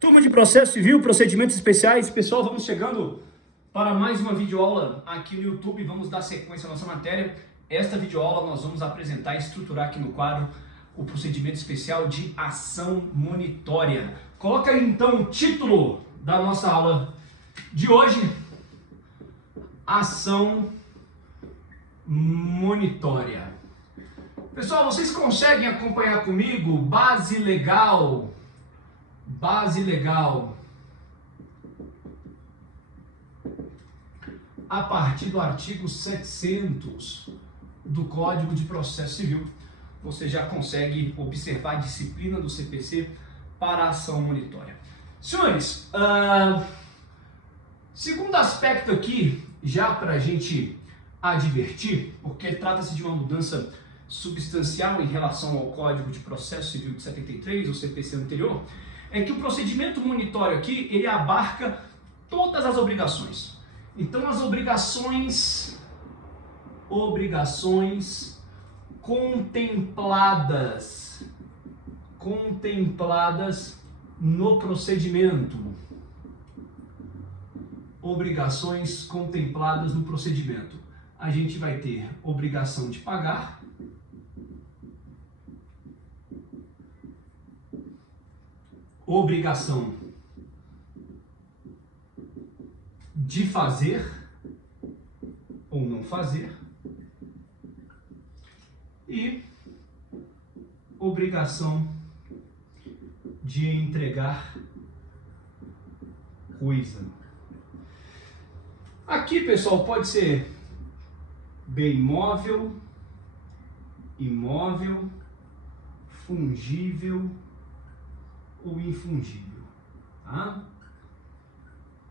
Turma de Processo Civil, Procedimentos Especiais. Pessoal, vamos chegando para mais uma videoaula aqui no YouTube. Vamos dar sequência à nossa matéria. Esta videoaula nós vamos apresentar e estruturar aqui no quadro o procedimento especial de ação monitória. Coloca aí então o título da nossa aula de hoje: Ação monitória. Pessoal, vocês conseguem acompanhar comigo? Base legal. A partir do artigo 700 do Código de Processo Civil, você já consegue observar a disciplina do CPC para a ação monitória. Senhores, segundo aspecto aqui, já para a gente advertir, porque trata-se de uma mudança substancial em relação ao Código de Processo Civil de 73, o CPC anterior, é que o procedimento monitório aqui, ele abarca todas as obrigações. Então, as obrigações contempladas no procedimento. Obrigações contempladas no procedimento. A gente vai ter obrigação de pagar, obrigação de fazer ou não fazer e obrigação de entregar coisa. Aqui, pessoal, pode ser bem móvel, imóvel, fungível ou infungível, tá?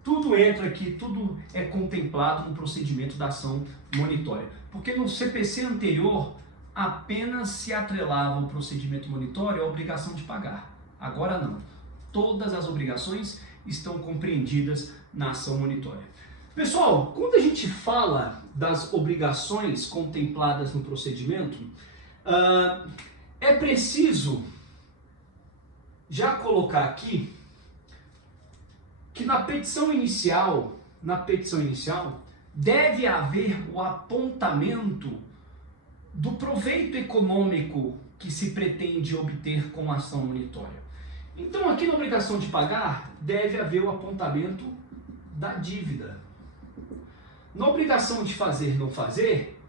Tudo entra aqui, tudo é contemplado no procedimento da ação monitória. Porque no CPC anterior, apenas se atrelava o procedimento monitório à obrigação de pagar. Agora não. Todas as obrigações estão compreendidas na ação monitória. Pessoal, quando a gente fala das obrigações contempladas no procedimento, é preciso já colocar aqui que na petição inicial deve haver o apontamento do proveito econômico que se pretende obter com a ação monitória. Então, aqui na obrigação de pagar, deve haver o apontamento da dívida. Na obrigação de fazer não fazer,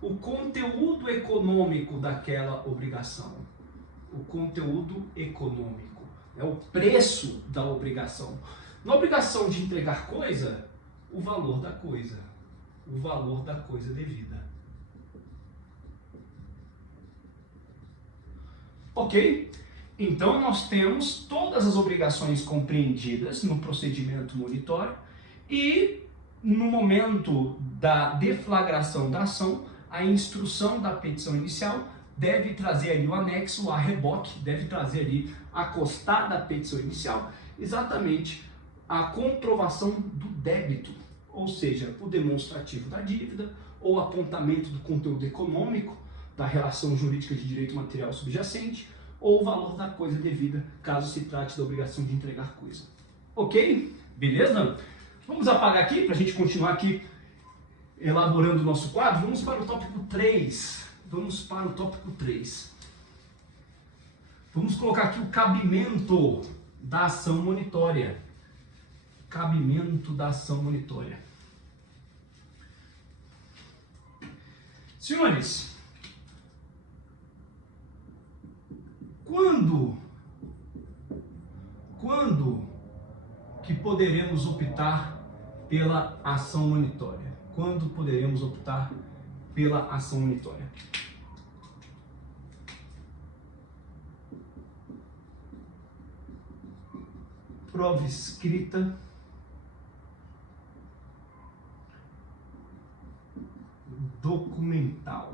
o conteúdo econômico daquela obrigação. O conteúdo econômico, é o preço da obrigação. Na obrigação de entregar coisa, o valor da coisa devida. Ok? Então nós temos todas as obrigações compreendidas no procedimento monitório e no momento da deflagração da ação, a instrução da petição inicial deve trazer ali o anexo, a reboque, deve trazer ali, acostar da petição inicial, exatamente a comprovação do débito, ou seja, o demonstrativo da dívida, ou apontamento do conteúdo econômico da relação jurídica de direito material subjacente, ou o valor da coisa devida, caso se trate da obrigação de entregar coisa. Ok? Beleza? Vamos apagar aqui, para a gente continuar aqui elaborando o nosso quadro. Vamos para o tópico 3. Vamos colocar aqui o cabimento da ação monitória. Senhores, quando que poderemos optar pela ação monitória? Prova escrita, documental.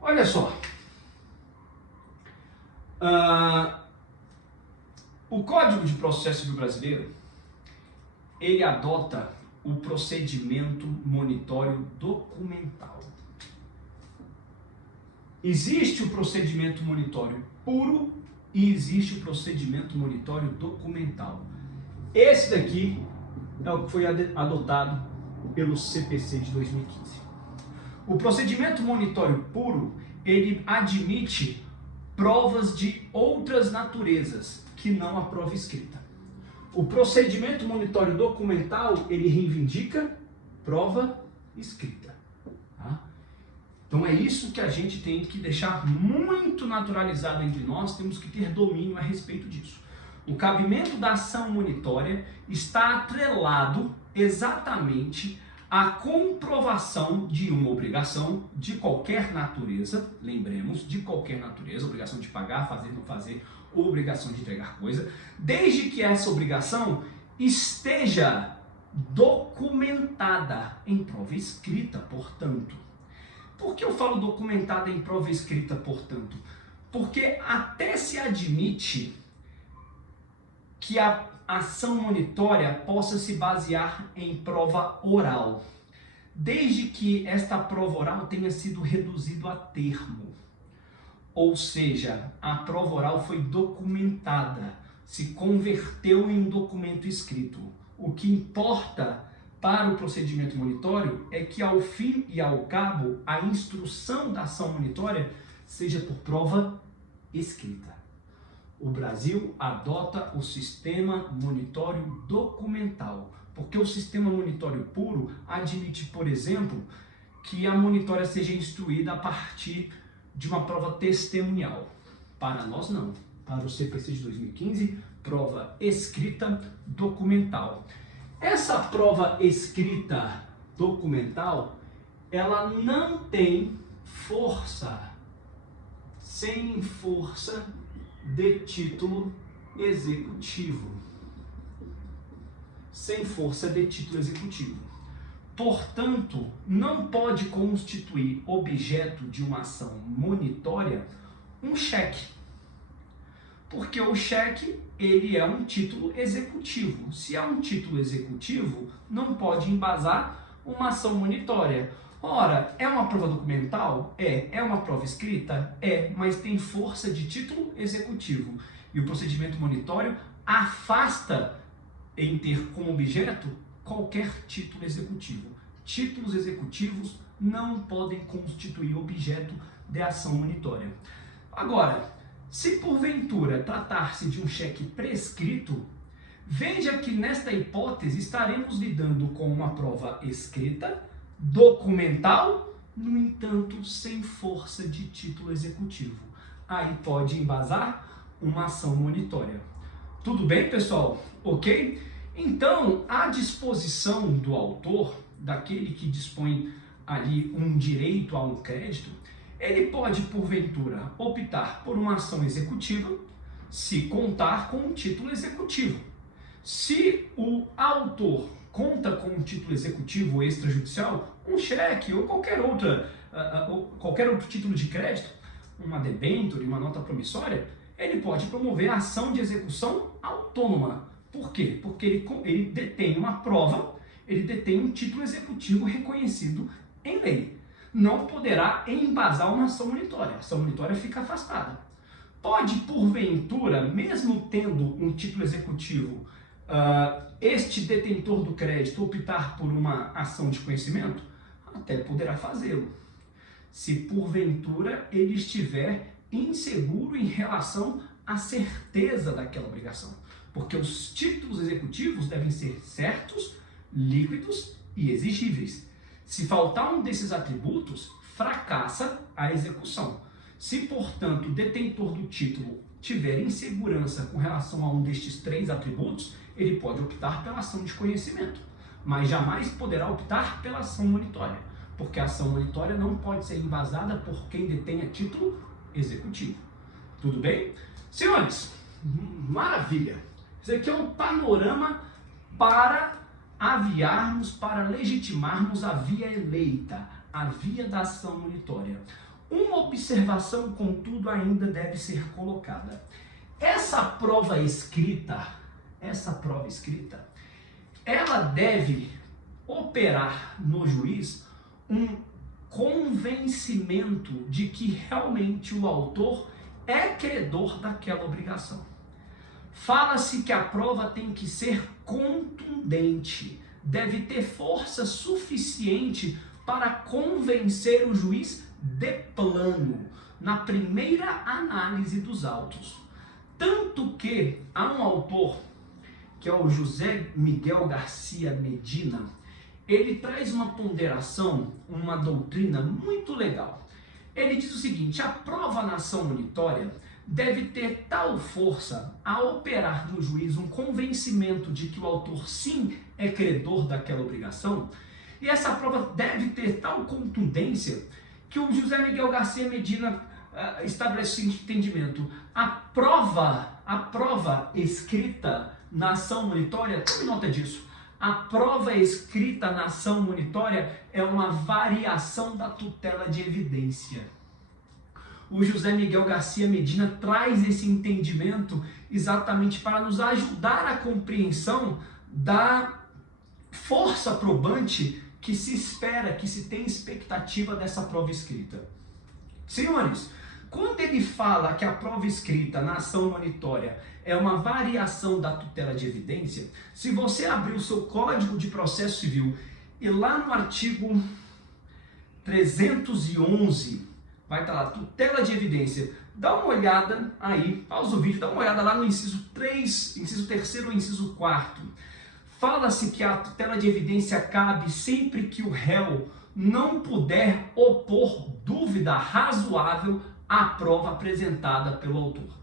Olha só, o Código de Processo Civil brasileiro, ele adota o procedimento monitório documental. Existe o procedimento monitório puro e existe o procedimento monitório documental. Esse daqui é o que foi adotado pelo CPC de 2015. O procedimento monitório puro, ele admite provas de outras naturezas que não a prova escrita. O procedimento monitório documental, ele reivindica prova escrita. Tá? Então é isso que a gente tem que deixar muito naturalizado entre nós, temos que ter domínio a respeito disso. O cabimento da ação monitória está atrelado exatamente à comprovação de uma obrigação de qualquer natureza, lembremos, de qualquer natureza, obrigação de pagar, fazer, não fazer, ou obrigação de entregar coisa, desde que essa obrigação esteja documentada em prova escrita, portanto. Por que eu falo documentada em prova escrita, portanto? Porque até se admite que a ação monitória possa se basear em prova oral, desde que esta prova oral tenha sido reduzido a termo. Ou seja, a prova oral foi documentada, se converteu em um documento escrito. O que importa para o procedimento monitório é que ao fim e ao cabo a instrução da ação monitória seja por prova escrita. O Brasil adota o sistema monitório documental, porque o sistema monitório puro admite, por exemplo, que a monitória seja instruída a partir de uma prova testemunhal. Para nós não. Para o CPC de 2015, prova escrita documental. Essa prova escrita documental, ela não tem força, sem força de título executivo. Sem força de título executivo. Portanto, não pode constituir objeto de uma ação monitória um cheque. Porque o cheque, ele é um título executivo. Se é um título executivo, não pode embasar uma ação monitória. Ora, é uma prova documental? É uma prova escrita? Mas tem força de título executivo. E o procedimento monitório afasta em ter como objeto qualquer título executivo. Títulos executivos não podem constituir objeto de ação monitória. Agora, se porventura tratar-se de um cheque prescrito, veja que nesta hipótese estaremos lidando com uma prova escrita, documental, no entanto, sem força de título executivo. Aí pode embasar uma ação monitória. Tudo bem, pessoal? Ok? Então, à disposição do autor, daquele que dispõe ali um direito a um crédito, ele pode, porventura, optar por uma ação executiva, se contar com um título executivo. Se o autor conta com um título executivo extrajudicial, um cheque ou qualquer outro título de crédito, uma debênture, uma nota promissória, ele pode promover a ação de execução autônoma. Por quê? Porque ele detém uma prova, ele detém um título executivo reconhecido em lei. Não poderá embasar uma ação monitória. A ação monitória fica afastada. Pode, porventura, mesmo tendo um título executivo, este detentor do crédito optar por uma ação de conhecimento? Até poderá fazê-lo. Se, porventura, ele estiver inseguro em relação à certeza daquela obrigação. Porque os títulos executivos devem ser certos, líquidos e exigíveis. Se faltar um desses atributos, fracassa a execução. Se, portanto, o detentor do título tiver insegurança com relação a um destes três atributos, ele pode optar pela ação de conhecimento, mas jamais poderá optar pela ação monitória, porque a ação monitória não pode ser embasada por quem detenha título executivo. Tudo bem? Senhores, maravilha! Isso aqui é um panorama para aviarmos, para legitimarmos a via eleita, a via da ação monitória. Uma observação, contudo, ainda deve ser colocada. Essa prova escrita, ela deve operar no juiz um convencimento de que realmente o autor é credor daquela obrigação. Fala-se que a prova tem que ser contundente, deve ter força suficiente para convencer o juiz de plano, na primeira análise dos autos. Tanto que há um autor, que é o José Miguel Garcia Medina, ele traz uma ponderação, uma doutrina muito legal. Ele diz o seguinte: a prova na ação monitória deve ter tal força a operar no juiz um convencimento de que o autor sim é credor daquela obrigação, e essa prova deve ter tal contundência que o José Miguel Garcia Medina estabelece o seguinte entendimento: a prova escrita na ação monitória, tome nota disso, a prova escrita na ação monitória é uma variação da tutela de evidência. O José Miguel Garcia Medina traz esse entendimento exatamente para nos ajudar à compreensão da força probante que se espera, que se tem expectativa dessa prova escrita. Senhores, quando ele fala que a prova escrita na ação monitória é uma variação da tutela de evidência, se você abrir o seu Código de Processo Civil e lá no artigo 311, vai estar lá, tutela de evidência, dá uma olhada aí, pausa o vídeo, dá uma olhada lá no inciso 3, inciso 3º ou inciso 4º. Fala-se que a tutela de evidência cabe sempre que o réu não puder opor dúvida razoável à prova apresentada pelo autor.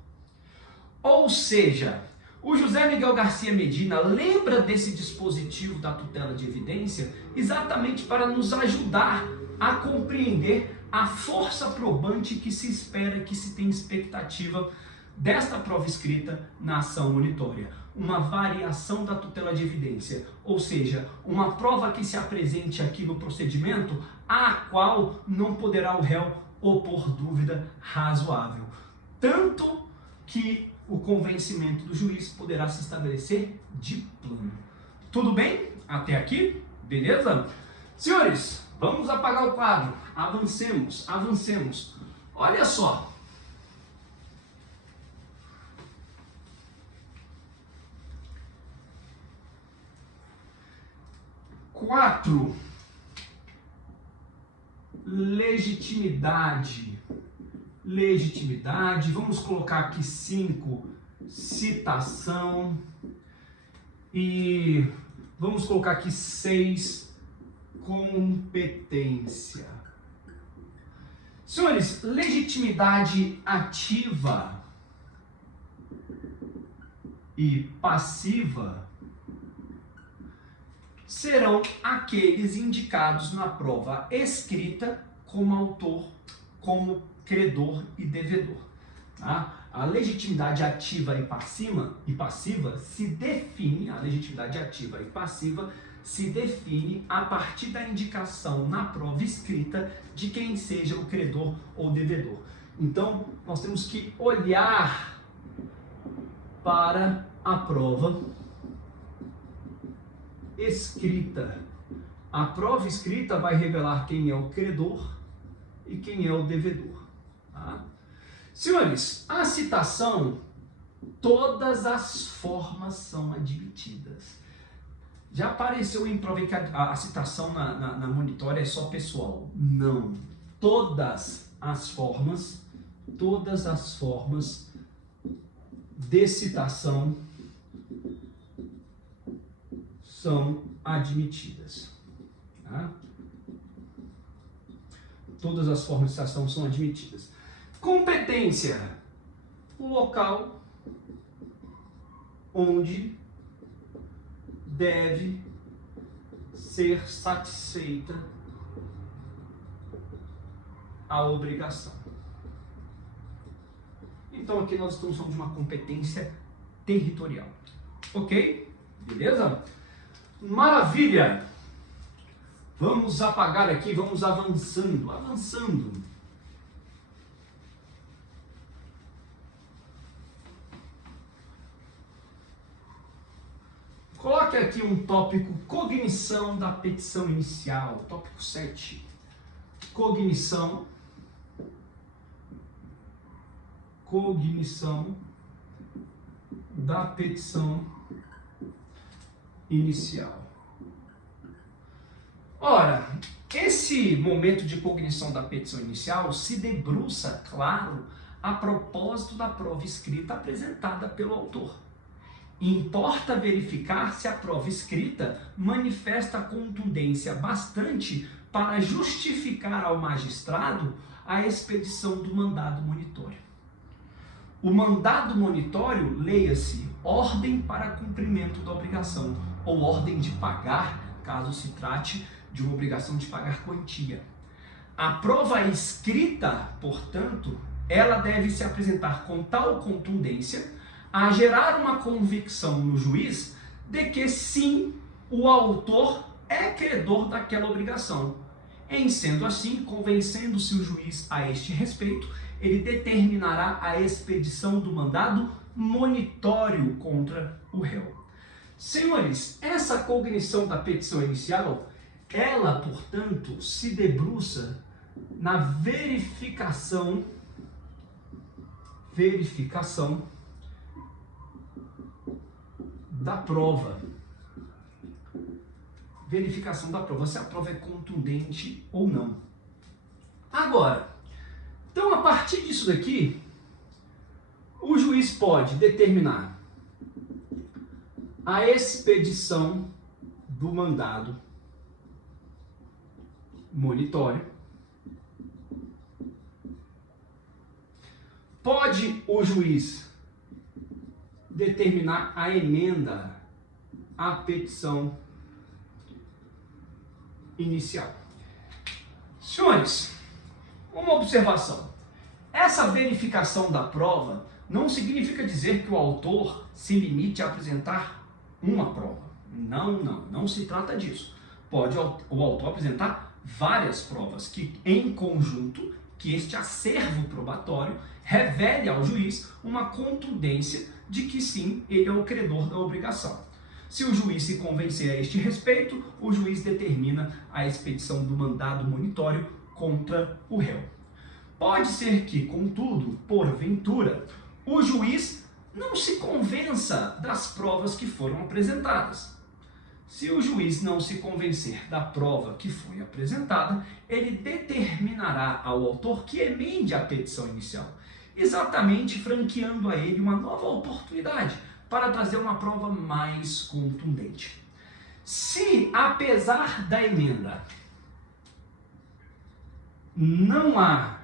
Ou seja, o José Miguel Garcia Medina lembra desse dispositivo da tutela de evidência exatamente para nos ajudar a compreender a força probante que se espera, que se tem expectativa desta prova escrita na ação monitória. Uma variação da tutela de evidência, ou seja, uma prova que se apresente aqui no procedimento a qual não poderá o réu opor dúvida razoável. Tanto que o convencimento do juiz poderá se estabelecer de plano. Tudo bem? Até aqui? Beleza? Senhores, vamos apagar o quadro. Avancemos, avancemos. Olha só. Quatro, legitimidade. Legitimidade, vamos colocar aqui 5, citação, e vamos colocar aqui 6, competência. Senhores, legitimidade ativa e passiva serão aqueles indicados na prova escrita como autor, como credor e devedor. Tá? A legitimidade ativa e passiva se define, a legitimidade ativa e passiva se define a partir da indicação na prova escrita de quem seja o credor ou devedor. Então, nós temos que olhar para a prova escrita. A prova escrita vai revelar quem é o credor e quem é o devedor. Tá? Senhores, a citação, todas as formas são admitidas. Já apareceu em prova que a citação na monitória é só pessoal. Não. Todas as formas de citação são admitidas. Tá? Todas as formas de citação são admitidas. Competência, o local onde deve ser satisfeita a obrigação. Então aqui nós estamos falando de uma competência territorial. Ok? Beleza? Maravilha! Vamos apagar aqui, vamos avançando, avançando. Coloque aqui um tópico, cognição da petição inicial, tópico 7. Cognição cognição da petição inicial. Ora, esse momento de cognição da petição inicial se debruça, claro, a propósito da prova escrita apresentada pelo autor. Importa verificar se a prova escrita manifesta contundência bastante para justificar ao magistrado a expedição do mandado monitório. O mandado monitório, leia-se, ordem para cumprimento da obrigação, ou ordem de pagar, caso se trate de uma obrigação de pagar quantia. A prova escrita, portanto, ela deve se apresentar com tal contundência a gerar uma convicção no juiz de que sim, o autor é credor daquela obrigação. Em sendo assim, convencendo-se o juiz a este respeito, ele determinará a expedição do mandado monitório contra o réu. Senhores, essa cognição da petição inicial, ela, portanto, se debruça na verificação da prova. Verificação da prova, se a prova é contundente ou não. Agora, então a partir disso daqui, o juiz pode determinar a expedição do mandado monitório. Pode o juiz determinar a emenda à petição inicial. Senhores, uma observação. Essa verificação da prova não significa dizer que o autor se limite a apresentar uma prova. Não se trata disso. Pode o autor apresentar várias provas que, em conjunto, que este acervo probatório revele ao juiz uma contundência de que sim, ele é o credor da obrigação. Se o juiz se convencer a este respeito, o juiz determina a expedição do mandado monitório contra o réu. Pode ser que, contudo, porventura, o juiz não se convença das provas que foram apresentadas. Se o juiz não se convencer da prova que foi apresentada, ele determinará ao autor que emende a petição inicial, exatamente franqueando a ele uma nova oportunidade para trazer uma prova mais contundente. Se, apesar da emenda, não há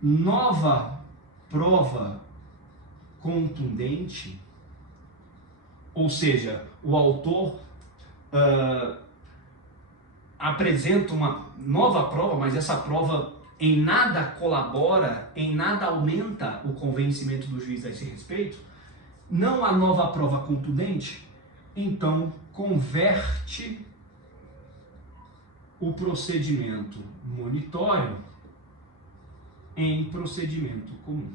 nova prova contundente, ou seja, o autor apresenta uma nova prova, mas essa prova em nada colabora, em nada aumenta o convencimento do juiz a esse respeito, não há nova prova contundente, então converte o procedimento monitório em procedimento comum.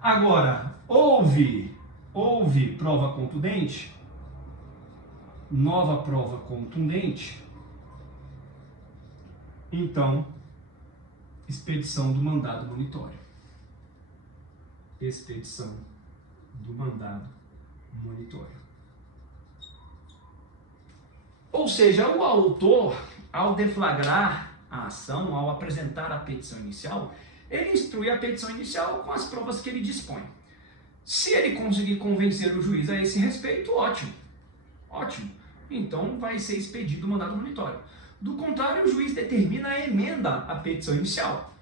Agora, houve prova contundente, nova prova contundente, então, expedição do mandado monitório. Expedição do mandado monitório. Ou seja, o autor, ao deflagrar a ação, ao apresentar a petição inicial, ele instrui a petição inicial com as provas que ele dispõe. Se ele conseguir convencer o juiz a esse respeito, ótimo. Ótimo. Então vai ser expedido o mandado monitório. Do contrário, o juiz determina a emenda à petição inicial,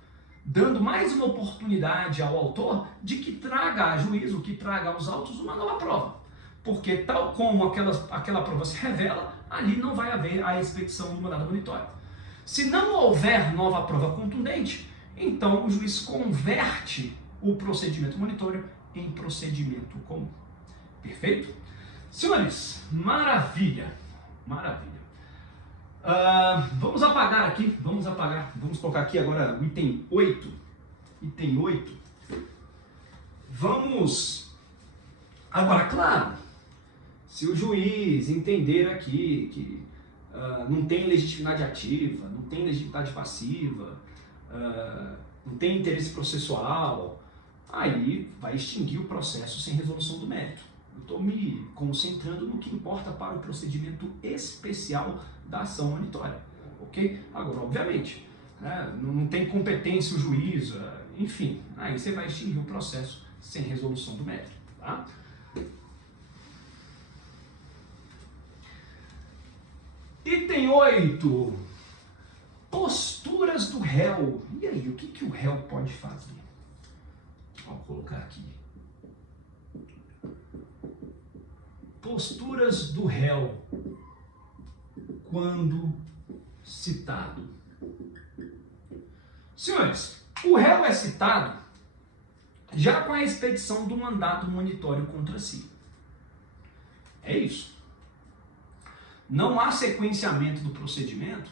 dando mais uma oportunidade ao autor de que traga a juízo, que traga aos autos uma nova prova. Porque tal como aquela prova se revela, ali não vai haver a expedição do mandado monitório. Se não houver nova prova contundente, então o juiz converte o procedimento monitório em procedimento comum. Perfeito? Senhores, maravilha, maravilha. Vamos apagar aqui, vamos colocar aqui agora o item 8. Item 8. Vamos, agora, claro, se o juiz entender aqui que não tem legitimidade ativa, não tem legitimidade passiva, não tem interesse processual, aí vai extinguir o processo sem resolução do mérito. Eu estou me concentrando no que importa para o procedimento especial da ação monitória, ok? Agora, obviamente, né, não tem competência o juiz, enfim, aí você vai extinguir o processo sem resolução do mérito, tá? Item 8. Posturas do réu. E aí, o que o réu pode fazer? Vou colocar aqui. Posturas do réu quando citado. Senhores, o réu é citado já com a expedição do mandado monitório contra si. É isso. Não há sequenciamento do procedimento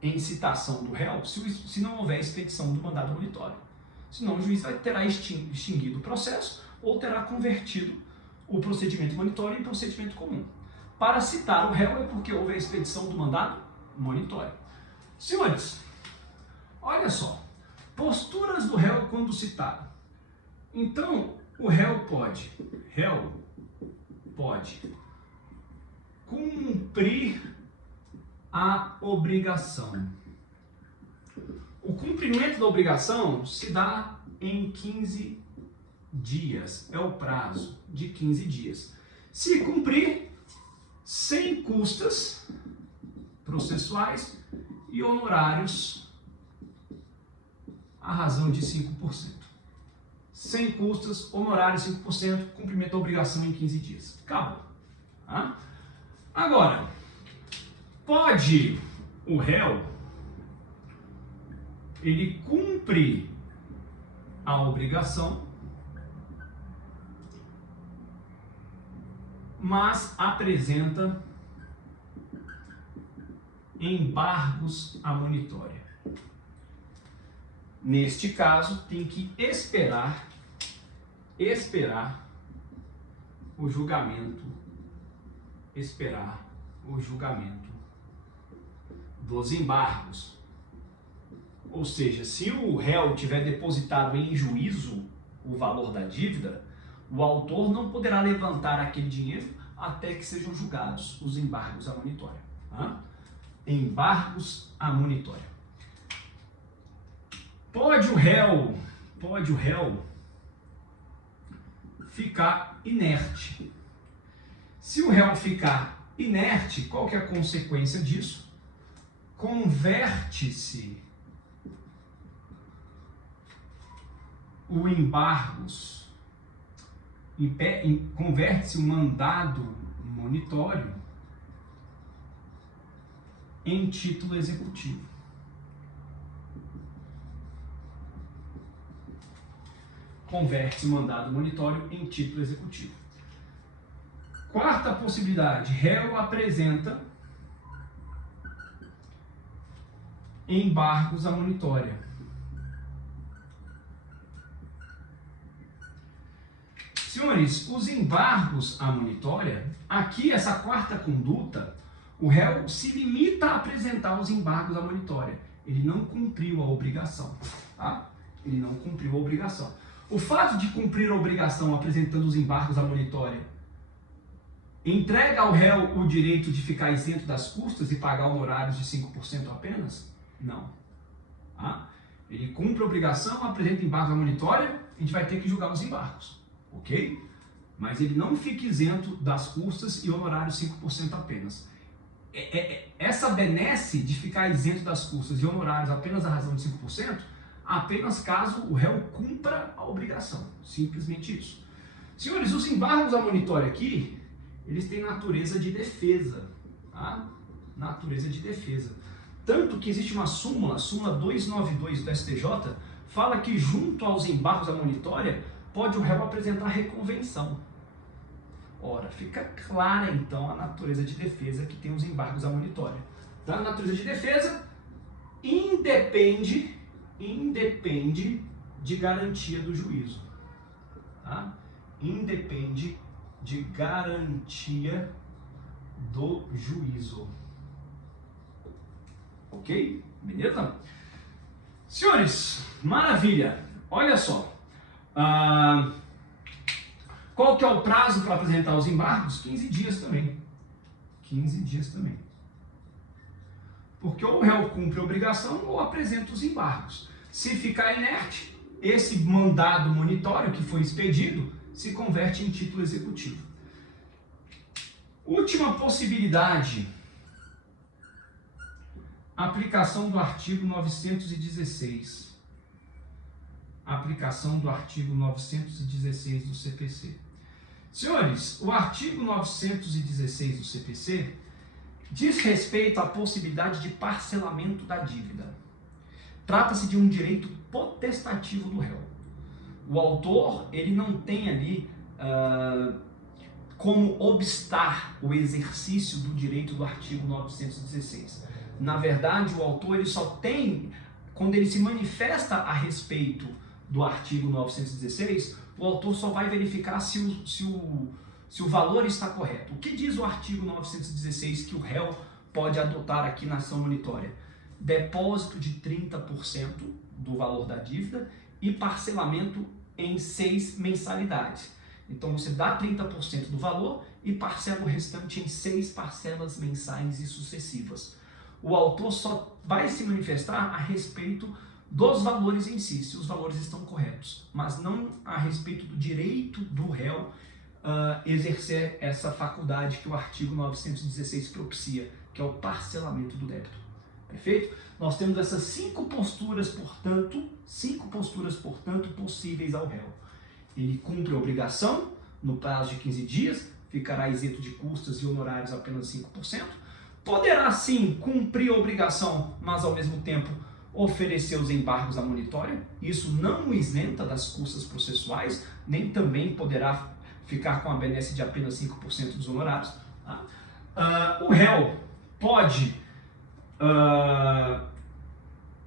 em citação do réu se não houver expedição do mandado monitório. Senão o juiz terá extinguido o processo ou terá convertido o procedimento monitório em procedimento comum. Para citar o réu é porque houve a expedição do mandado monitório. Senhores, olha só, posturas do réu quando citado. Então, o réu pode cumprir a obrigação. O cumprimento da obrigação se dá em 15 dias, é o prazo de 15 dias. Se cumprir, sem custas processuais e honorários à razão de 5%. Sem custas, honorários 5%, cumprimento da obrigação em 15 dias. Acabou. Tá? Agora, pode o réu, ele cumpre a obrigação, mas apresenta embargos à monitória. Neste caso, tem que esperar o julgamento dos embargos. Ou seja, se o réu tiver depositado em juízo o valor da dívida, o autor não poderá levantar aquele dinheiro até que sejam julgados os embargos à monitória. Tá? Embargos à monitória. Pode o réu ficar inerte. Se o réu ficar inerte, qual que é a consequência disso? Converte-se o embargos, converte-se o mandado monitório em título executivo. Converte-se o mandado monitório em título executivo. Quarta possibilidade, réu apresenta embargos à monitória. Senhores, os embargos à monitória, aqui essa quarta conduta, o réu se limita a apresentar os embargos à monitória. Ele não cumpriu a obrigação. Tá? Ele não cumpriu a obrigação. O fato de cumprir a obrigação apresentando os embargos à monitória entrega ao réu o direito de ficar isento das custas e pagar honorários de 5% apenas? Não. Tá? Ele cumpre a obrigação, apresenta embargos à monitória, a gente vai ter que julgar os embargos. Ok? Mas ele não fica isento das custas e honorários 5% apenas. Essa benesse de ficar isento das custas e honorários apenas à razão de 5%, apenas caso o réu cumpra a obrigação. Simplesmente isso. Senhores, os embargos à monitória aqui, eles têm natureza de defesa. Tá? Natureza de defesa. Tanto que existe uma súmula 292 do STJ, fala que junto aos embargos à monitória, pode o réu apresentar reconvenção. Ora, fica clara então a natureza de defesa que tem os embargos à monitória. Então, a natureza de defesa independe de garantia do juízo. Tá? Independe de garantia do juízo. Ok? Beleza? Senhores, maravilha! Olha só. Qual que é o prazo para apresentar os embargos? 15 dias também. 15 dias também. Porque ou o réu cumpre a obrigação ou apresenta os embargos. Se ficar inerte, esse mandado monitório que foi expedido se converte em título executivo. Última possibilidade. Aplicação do artigo 916. Aplicação do artigo 916 do CPC. Senhores, o artigo 916 do CPC diz respeito à possibilidade de parcelamento da dívida. Trata-se de um direito potestativo do réu. O autor, ele não tem ali como obstar o exercício do direito do artigo 916. Na verdade, o autor ele só tem, quando ele se manifesta a respeito do artigo 916, o autor só vai verificar se o valor está correto. O que diz o artigo 916 que o réu pode adotar aqui na ação monitória? Depósito de 30% do valor da dívida e parcelamento em 6 mensalidades. Então você dá 30% do valor e parcela o restante em 6 parcelas mensais e sucessivas. O autor só vai se manifestar a respeito dos valores em si, se os valores estão corretos, mas não a respeito do direito do réu exercer essa faculdade que o artigo 916 propicia, que é o parcelamento do débito. Perfeito? Nós temos essas 5 posturas, portanto, possíveis ao réu. Ele cumpre a obrigação no prazo de 15 dias, ficará isento de custas e honorários apenas 5%. Poderá sim cumprir a obrigação, mas ao mesmo tempo oferecer os embargos à monitória. Isso não o isenta das custas processuais, nem também poderá ficar com a benesse de apenas 5% dos honorários. Tá? O réu pode,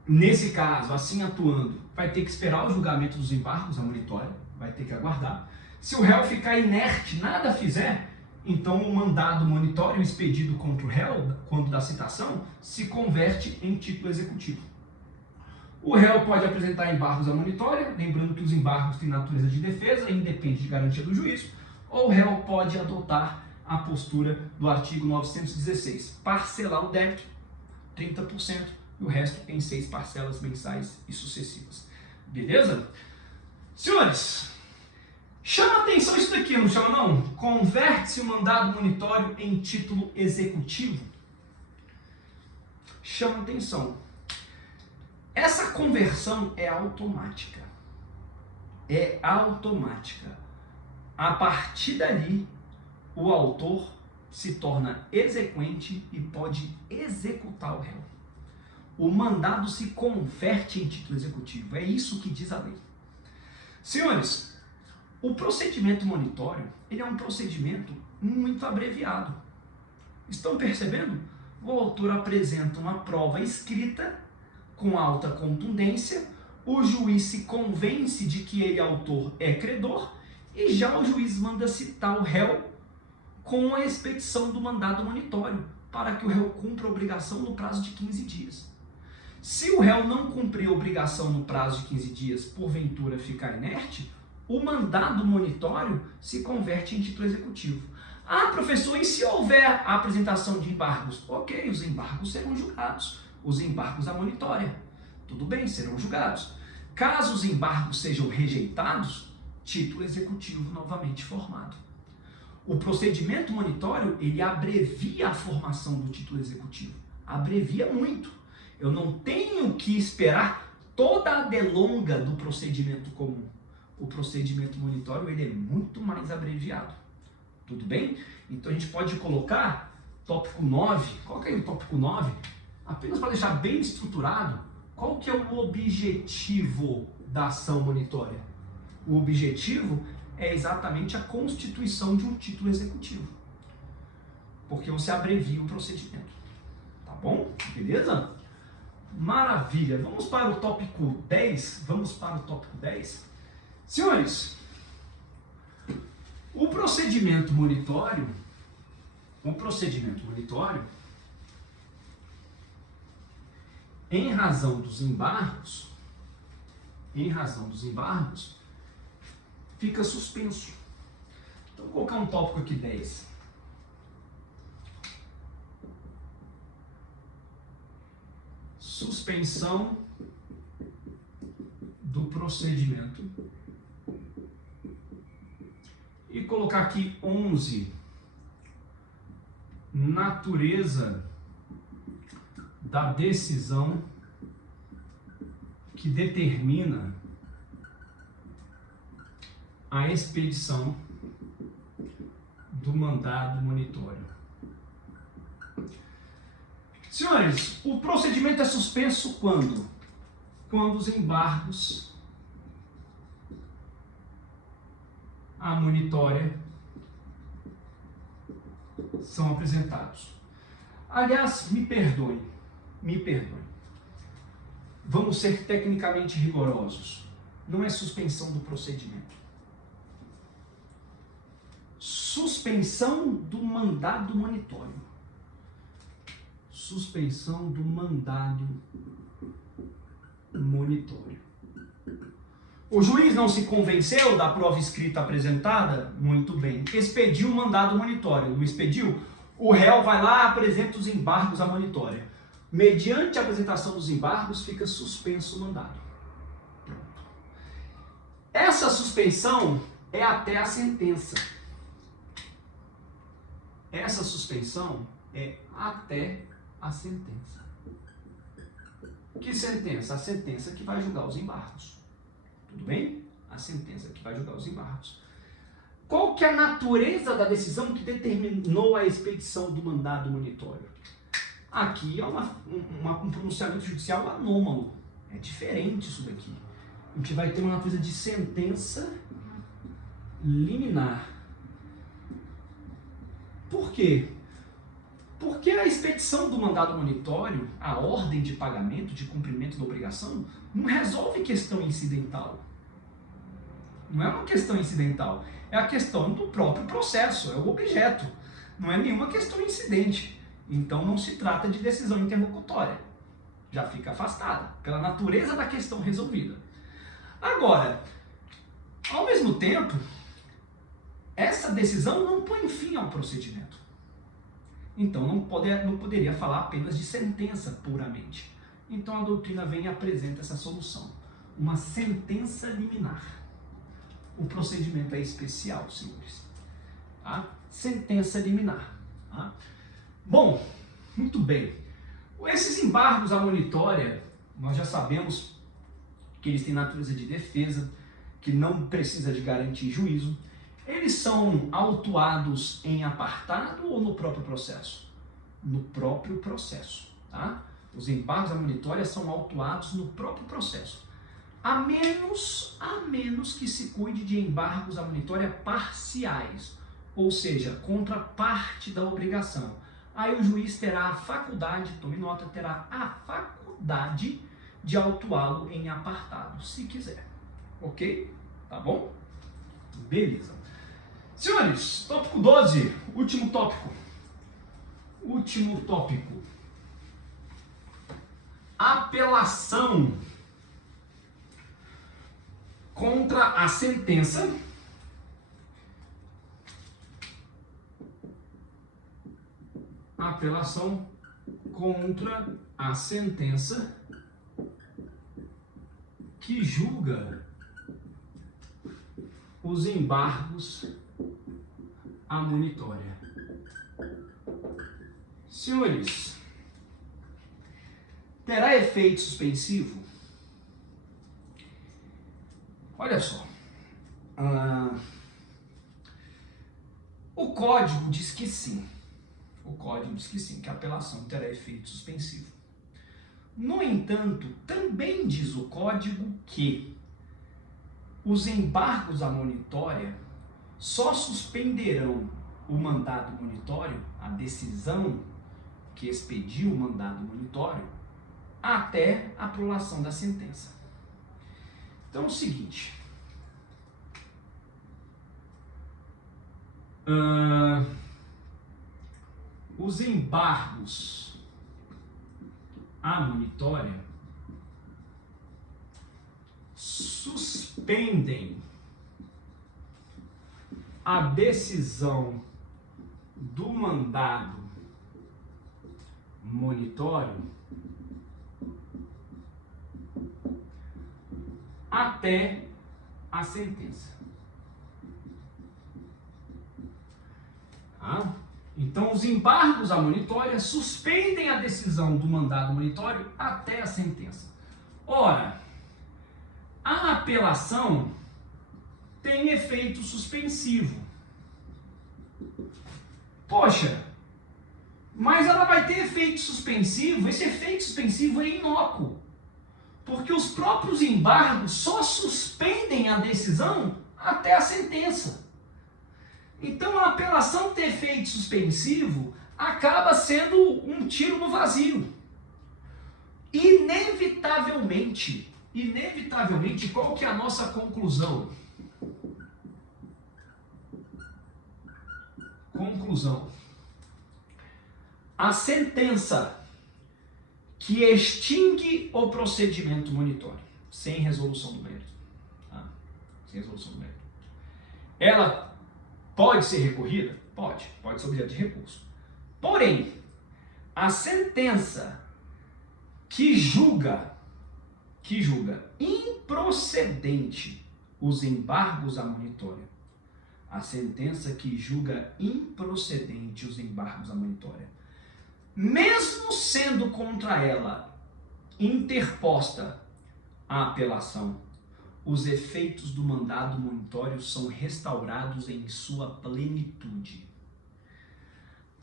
nesse caso, assim atuando, vai ter que esperar o julgamento dos embargos à monitória, vai ter que aguardar. Se o réu ficar inerte, nada fizer, então o mandado monitório expedido contra o réu, quando da citação, se converte em título executivo. O réu pode apresentar embargos à monitória, lembrando que os embargos têm natureza de defesa e independem de garantia do juízo, ou o réu pode adotar a postura do artigo 916, parcelar o débito, 30%, e o resto em 6 parcelas mensais e sucessivas. Beleza? Senhores, chama atenção isso daqui, não chama não? Converte-se o mandado monitório em título executivo. Chama atenção. Essa conversão é automática. É automática. A partir dali, o autor se torna exequente e pode executar o réu. O mandado se converte em título executivo. É isso que diz a lei. Senhores, o procedimento monitório, ele é um procedimento muito abreviado. Estão percebendo? O autor apresenta uma prova escrita com alta contundência, o juiz se convence de que ele, autor, é credor, e já o juiz manda citar o réu com a expedição do mandado monitório, para que o réu cumpra a obrigação no prazo de 15 dias. Se o réu não cumprir a obrigação no prazo de 15 dias, porventura ficar inerte, o mandado monitório se converte em título executivo. Ah, professor, e se houver a apresentação de embargos? Ok, os embargos serão julgados. Os embargos à monitória. Tudo bem, serão julgados. Caso os embargos sejam rejeitados, título executivo novamente formado. O procedimento monitório, ele abrevia a formação do título executivo. Abrevia muito. Eu não tenho que esperar toda a delonga do procedimento comum. O procedimento monitório, ele é muito mais abreviado. Tudo bem? Então a gente pode colocar tópico 9. Coloca aí o tópico 9. Apenas para deixar bem estruturado, qual que é o objetivo da ação monitória? O objetivo é exatamente a constituição de um título executivo. Porque você abrevia o procedimento. Tá bom? Beleza? Maravilha. Vamos para o tópico 10. Senhores, o procedimento monitório, em razão dos embargos, em razão dos embargos, fica suspenso. Então, vou colocar um tópico aqui 10. Suspensão do procedimento. E colocar aqui 11. Natureza da decisão que determina a expedição do mandado monitório. Senhores, o procedimento é suspenso quando? Quando os embargos à monitória são apresentados. Aliás, me perdoe. Vamos ser tecnicamente rigorosos. Não é suspensão do procedimento. Suspensão do mandado monitório. Suspensão do mandado monitório. O juiz não se convenceu da prova escrita apresentada? Muito bem. Expediu o mandado monitório. Não expediu? O réu vai lá e apresenta os embargos à monitória. Mediante a apresentação dos embargos, fica suspenso o mandado. Pronto. Essa suspensão é até a sentença. Essa suspensão é até a sentença. Que sentença? A sentença que vai julgar os embargos. Tudo bem? A sentença que vai julgar os embargos. Qual que é a natureza da decisão que determinou a expedição do mandado monitório? Aqui é um pronunciamento judicial anômalo. É diferente isso daqui. A gente vai ter uma natureza de sentença liminar. Por quê? Porque a expedição do mandado monitório, a ordem de pagamento, de cumprimento da obrigação, não resolve questão incidental. Não é uma questão incidental, é a questão do próprio processo, é o objeto. Não é nenhuma questão incidente. Então não se trata de decisão interlocutória. Já fica afastada, pela natureza da questão resolvida. Agora, ao mesmo tempo, essa decisão não põe fim ao procedimento. Então não poderia falar apenas de sentença puramente. Então a doutrina vem e apresenta essa solução. Uma sentença liminar. O procedimento é especial, senhores. Tá? Sentença liminar. Tá? Bom, muito bem. Esses embargos à monitória, nós já sabemos que eles têm natureza de defesa, que não precisa de garantir juízo. Eles são autuados em apartado ou no próprio processo? No próprio processo. Tá? Os embargos à monitória são autuados no próprio processo. A menos que se cuide de embargos à monitória parciais, ou seja, contra parte da obrigação. Aí o juiz terá a faculdade, tome nota, terá a faculdade de autuá-lo em apartado, se quiser. Ok? Tá bom? Beleza. Senhores, tópico 12, último tópico. Último tópico. Apelação contra a sentença apelação contra a sentença que julga os embargos à monitória. Senhores, terá efeito suspensivo? Olha só, o código diz que sim. O código diz que sim, que a apelação terá efeito suspensivo. No entanto, também diz o código que os embargos à monitória só suspenderão o mandado monitório, a decisão que expediu o mandado monitório, até a prolação da sentença. Então é o seguinte, os embargos à monitória suspendem a decisão do mandado monitório até a sentença. Tá? Então, os embargos à monitória suspendem a decisão do mandado monitório até a sentença. Ora, a apelação tem efeito suspensivo. Poxa, mas ela vai ter efeito suspensivo, esse efeito suspensivo é inócuo, porque os próprios embargos só suspendem a decisão até a sentença. Então a apelação ter efeito suspensivo acaba sendo um tiro no vazio. Inevitavelmente, qual que é a nossa conclusão? Conclusão. A sentença que extingue o procedimento monitório, sem resolução do mérito, tá? Sem resolução do mérito, ela pode ser recorrida? Pode ser objeto de recurso. Porém, a sentença que julga improcedente os embargos à monitória, mesmo sendo contra ela interposta a apelação, os efeitos do mandado monitório são restaurados em sua plenitude.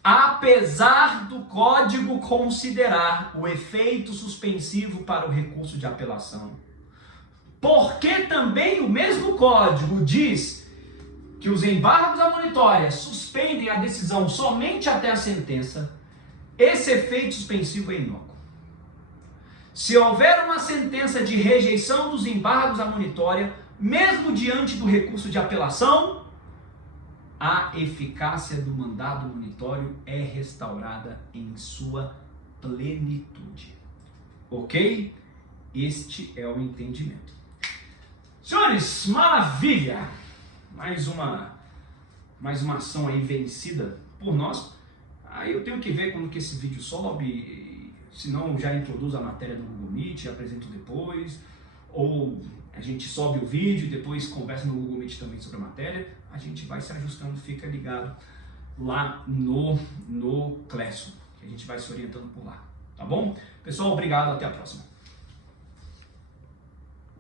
Apesar do Código considerar o efeito suspensivo para o recurso de apelação, porque também o mesmo Código diz que os embargos à monitória suspendem a decisão somente até a sentença, esse efeito suspensivo é inócuo. Se houver uma sentença de rejeição dos embargos à monitória, mesmo diante do recurso de apelação, a eficácia do mandado monitório é restaurada em sua plenitude. Ok? Este é o entendimento. Senhores, maravilha! Mais uma ação aí vencida por nós. Aí eu tenho que ver quando que esse vídeo sobe, se não já introduz a matéria no Google Meet, apresento depois, ou a gente sobe o vídeo e depois conversa no Google Meet também sobre a matéria. A gente vai se ajustando, fica ligado lá no Classroom, que a gente vai se orientando por lá, tá bom? Pessoal, obrigado, até a próxima.